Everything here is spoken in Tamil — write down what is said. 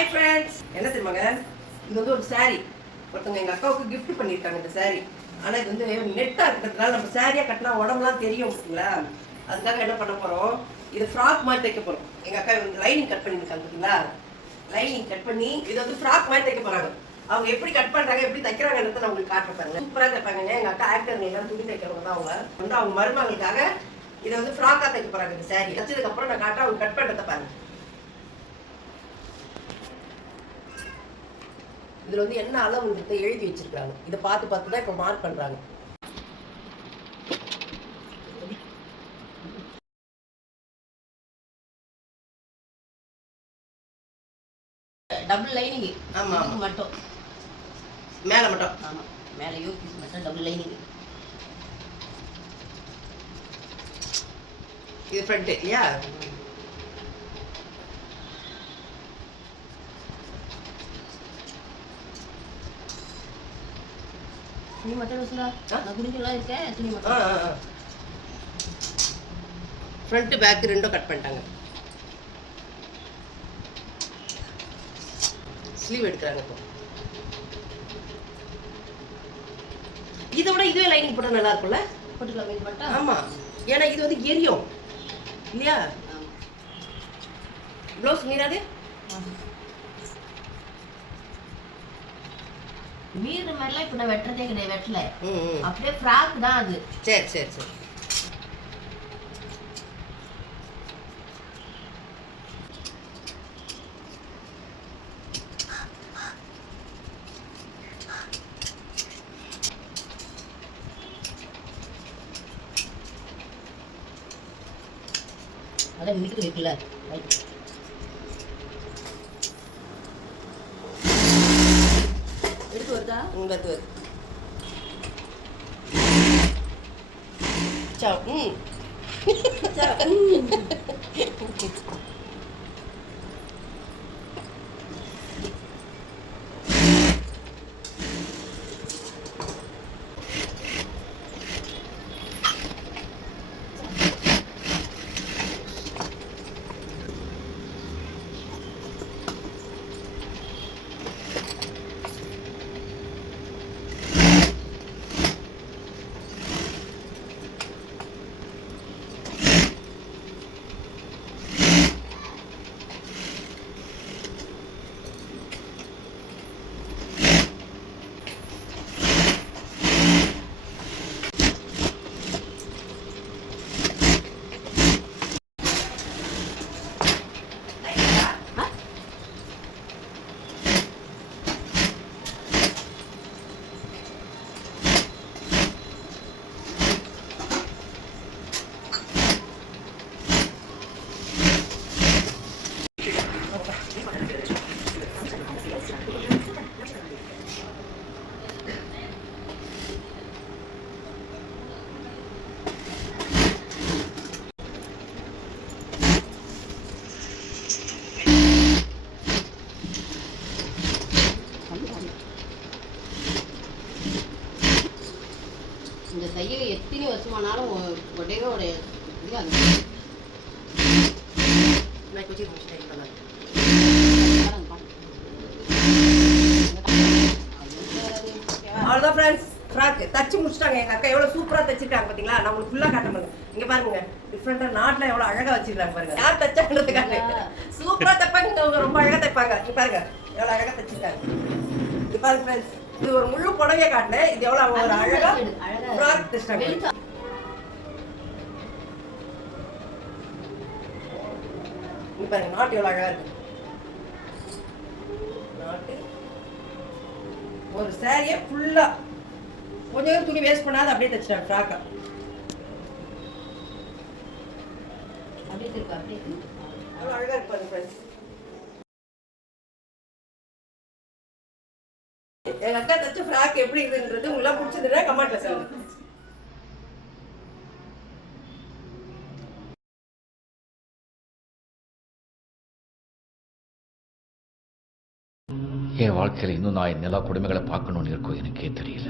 ஹாய் ஃப்ரெண்ட்ஸ் என்ன தெரியுமாங்க? இது வந்து ஒரு saree. ஒருத்தவங்க எங்க அக்காவுக்கு கிஃப்ட் பண்ணியிருக்காங்க இந்த saree. ஆனால் இது வந்து நெட்டாக இருக்கிறதுனால நம்ம சாரியாக கட்டினா உடம்புலாம் தெரியும் பார்த்தீங்களா அதுக்காக என்ன பண்ண போறோம்? இது ஃப்ராக் மாதிரி தைக்க போகிறோம் எங்கள் அக்கா வந்து லைனிங் கட் பண்ணியிருக்காங்க பார்த்தீங்களா லைனிங் கட் பண்ணி இது வந்து ஃப்ராக் மாதிரி தைக்க போறாங்க. அவங்க எப்படி கட் பண்ணுறாங்க எப்படி தைக்கிறாங்கன்றத நான் உங்களுக்கு காட்ட பாருங்க. சூப்பரா தைப்பாங்க எங்கள் அக்கா ஆக்டர் எல்லாம் துணி தைக்கிறவங்க தான் அவங்க. வந்து அவங்க மருமகளுக்காக இதை வந்து ஃப்ராக்காக தைக்க போகிறாங்க இந்த சாரி தைச்சதுக்கு நான் காட்டுறேன் அவங்க கட் பண்றதை பாருங்க இதுல வந்து என்ன அளவுன்றத எழுதி வச்சிருக்காங்க? இதை பார்த்து பார்த்து தான் இப்போ மார்க் பண்றாங்க. டபுள் லைனிங் ஆமா, ஆமா. மட்டும். மேல மட்டும். ஆமா. மேலே யூபிஸ் மட்டும் டபுள் லைனிங் இது ஃப்ரண்ட் இல்லையா? துணி மட்டும் ஆ? நான் குடிக்கலாம் இருக்கேன் துணி மட்டும் ஃப்ரண்ட் பேக் ரெண்டும் கட் பண்ணிட்டாங்க. ஸ்லீவ் எடுக்கிறாங்க இப்போ. இதை விட இதுவே லைனிங் போட்டால் நல்லா இருக்கும்ல? போட்டுக்கலாம் மீன் மட்டும் ஆமா. ஏன்னா இது வந்து எரியும். இல்லையா. ப்ளவுஸ் மீறாது மீறு மாதிரிலாம் இப்போ நான் வெட்டுறதே கிடையாது வெட்டல. அப்படியே ஃப்ராக் தான் அது. சரி சரி சரி. அதான் இன்னைக்கு இருக்குல்ல ரைட் எடுத்து வருதா ம் தையல் எத்தனை வருஷமானாலும் உடையவே உடையாது இது அது. அவ்வளோதான் ஃப்ரெண்ட்ஸ் ஃப்ராக் தச்சு முடிச்சிட்டாங்க. எங்கள் அக்கா எவ்வளோ சூப்பராக தச்சிருக்காங்க பார்த்தீங்களா நான் உங்களுக்கு ஃபுல்லாக காட்ட முடியல இங்கே பாருங்க. டிஃப்ரெண்ட்டாக நாட்டில் எவ்வளோ அழகாக வச்சிருக்காங்க பாருங்க. யார் தச்சாங்கிறதுக்காக. சூப்பராக தைப்பாங்க. அவங்க ரொம்ப அழகாக தைப்பாங்க. இங்கே பாருங்க. எவ்வளோ அழகாக தச்சிருக்காங்க. இது பாருங்க ஃப்ரெண்ட்ஸ் இது ஒரு முழு புடவையே காட்டினேன் இது எவ்வளோ அவங்க ஒரு அழகாக வெளிச்சம். இங்க பாருங்க நாட்டு எவ்வளோ அழகா இருக்கு நாட்டு ஒரு சாரியை ஃபுல்லா கொஞ்சம் துணி வேஸ்ட் பண்ணாத அப்படியே தைச்சிட்டாங்க ஃப்ராக்கா அப்படியே அவ்வளோ அழகா இருக்கு பாருங்க ஃப்ரெண்ட்ஸ் எங்க அக்கா தச்ச ஃப்ராக் எப்படி இருக்குன்றது உங்களுக்கு பிடிச்சதுன்னா கமெண்ட்ல சார் என் வாழ்க்கையில் இன்னும் நான் என் நிலா கொடுமைகளை பார்க்கணும்னு இருக்கோ எனக்கே தெரியல.